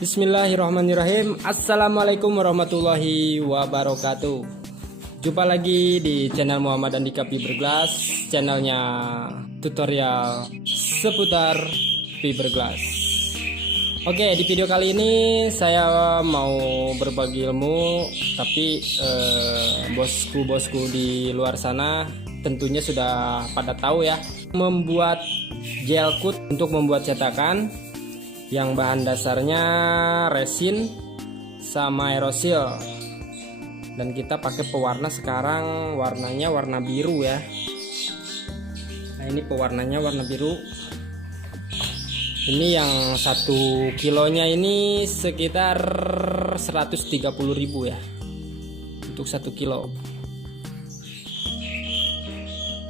Bismillahirrahmanirrahim. Assalamualaikum warahmatullahi wabarakatuh. Jumpa lagi di channel Muhammad Andika Fiberglass, channelnya tutorial seputar fiberglass. Oke, di video kali ini saya mau berbagi ilmu, tapi bosku-bosku di luar sana tentunya sudah pada tahu ya, membuat gel coat untuk membuat cetakan yang bahan dasarnya resin sama aerosil, dan kita pakai pewarna sekarang warnanya warna biru ya. Nah, ini pewarnanya warna biru. Ini yang 1 kilonya ini sekitar 130.000 ya untuk 1 kilo.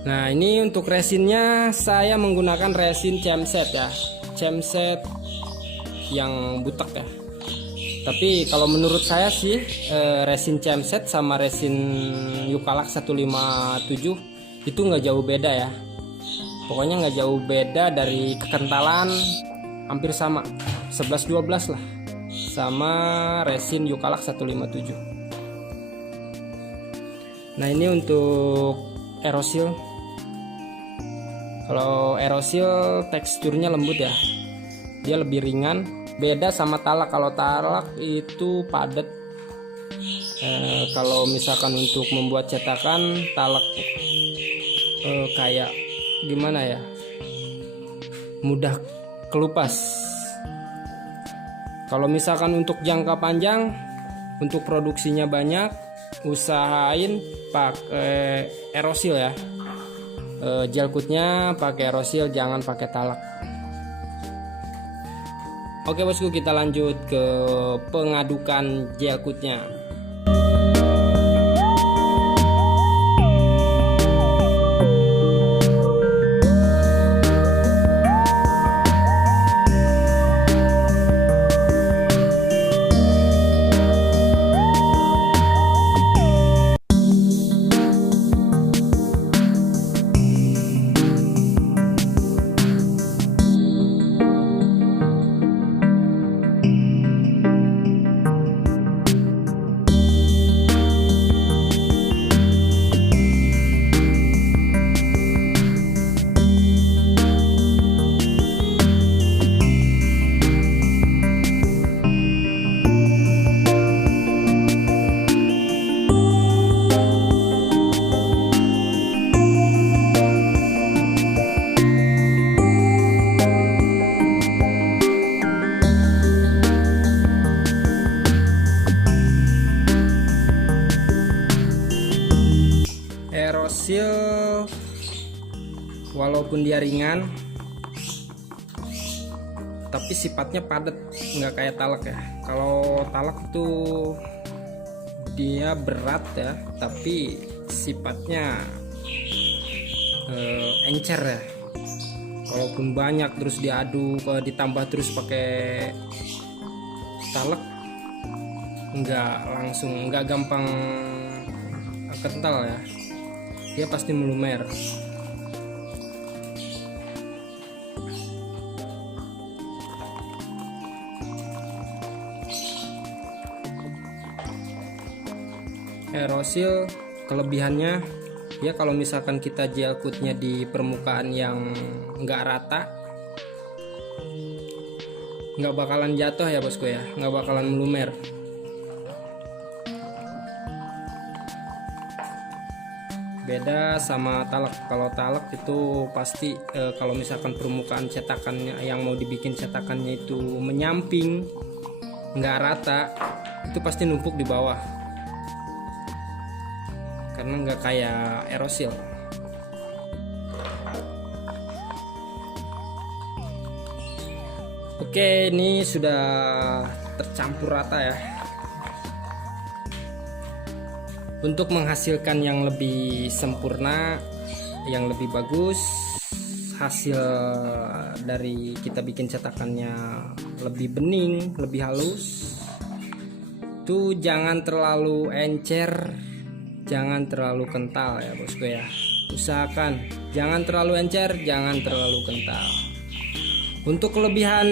Nah, ini untuk resinnya saya menggunakan resin Chemset ya, Chemset yang butek ya. Tapi kalau menurut saya sih resin Chemset sama resin Eucalax 157 itu nggak jauh beda ya. Pokoknya nggak jauh beda, dari kekentalan hampir sama, 11-12 lah sama resin Eucalax 157. Nah, ini untuk aerosil. Kalau aerosil teksturnya lembut ya, dia lebih ringan. Beda sama talak. Kalau talak itu padat. Kalau misalkan untuk membuat cetakan talak kayak gimana ya, mudah kelupas. Kalau misalkan untuk jangka panjang, untuk produksinya banyak, usahain pakai aerosil ya. Gel coatnya pakai aerosil, jangan pakai talak. Oke bosku, kita lanjut ke pengadukan gel coatnya. Aerosil walaupun dia ringan tapi sifatnya padat, nggak kayak talak ya. Kalau talak itu dia berat ya, tapi sifatnya encer ya. Walaupun banyak terus diaduk, ditambah terus pakai talak, nggak gampang kental ya, dia pasti melumer. Aerosil kelebihannya ya, kalau misalkan kita gel coatnya di permukaan yang nggak rata, nggak bakalan jatuh ya bosku ya, nggak bakalan melumer. Beda sama talak. Kalau talak itu pasti kalau misalkan permukaan cetakannya yang mau dibikin cetakannya itu menyamping, nggak rata, itu pasti numpuk di bawah, karena nggak kayak aerosil. Oke, ini sudah tercampur rata ya. Untuk menghasilkan yang lebih sempurna, yang lebih bagus, hasil dari kita bikin cetakannya lebih bening, lebih halus, tuh jangan terlalu encer, jangan terlalu kental ya bosku ya. Usahakan jangan terlalu encer, jangan terlalu kental. Untuk kelebihan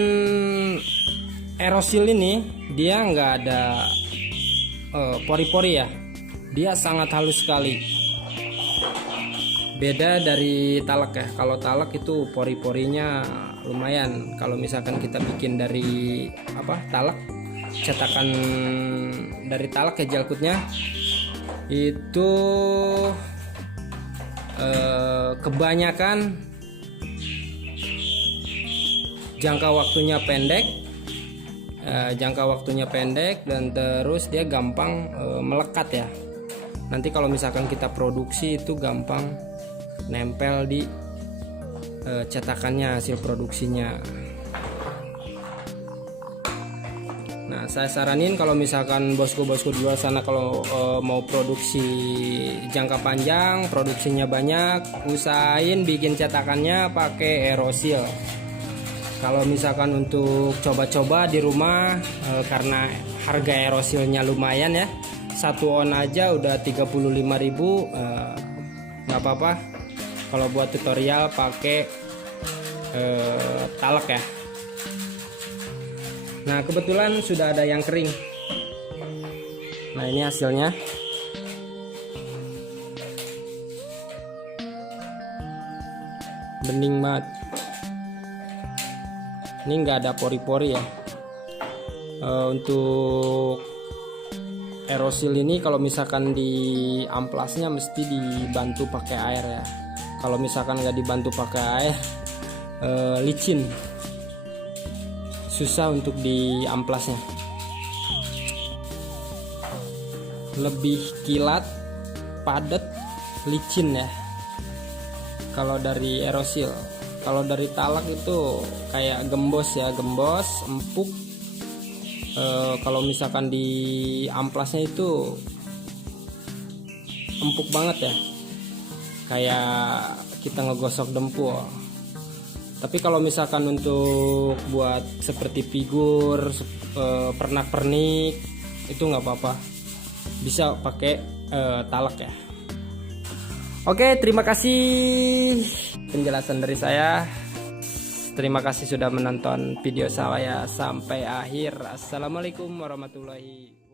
Aerosil ini dia nggak ada pori-pori ya, dia sangat halus sekali. Beda dari talak ya. Kalau talak itu pori-porinya lumayan. Kalau misalkan kita bikin dari talak, cetakan dari talak ya, jalkutnya itu kebanyakan jangka waktunya pendek dan terus dia gampang melekat ya. Nanti kalau misalkan kita produksi itu gampang nempel di cetakannya, hasil produksinya. Nah, saya saranin kalau misalkan bosku-bosku di luar sana kalau mau produksi jangka panjang, produksinya banyak, usahain bikin cetakannya pakai Aerosil. Kalau misalkan untuk coba-coba di rumah, karena harga Aerosilnya lumayan ya, 1 on aja udah 35.000, nggak apa-apa. Kalau buat tutorial pakai talak ya. Nah, kebetulan sudah ada yang kering. Nah, ini hasilnya. Bening banget. Ini nggak ada pori-pori ya. Untuk Aerosil ini kalau misalkan di amplasnya mesti dibantu pakai air ya. Kalau misalkan nggak dibantu pakai air, licin, susah untuk di amplasnya. Lebih kilat, padat, licin ya kalau dari Aerosil. Kalau dari talak itu kayak gembos ya, gembos, empuk. Kalau misalkan di amplasnya itu empuk banget ya, kayak kita ngegosok dempul. Tapi kalau misalkan untuk buat seperti figur, pernak-pernik itu nggak apa-apa, bisa pakai talak ya. Oke, terima kasih penjelasan dari saya. Terima kasih sudah menonton video saya sampai akhir. Assalamualaikum warahmatullahi wabarakatuh.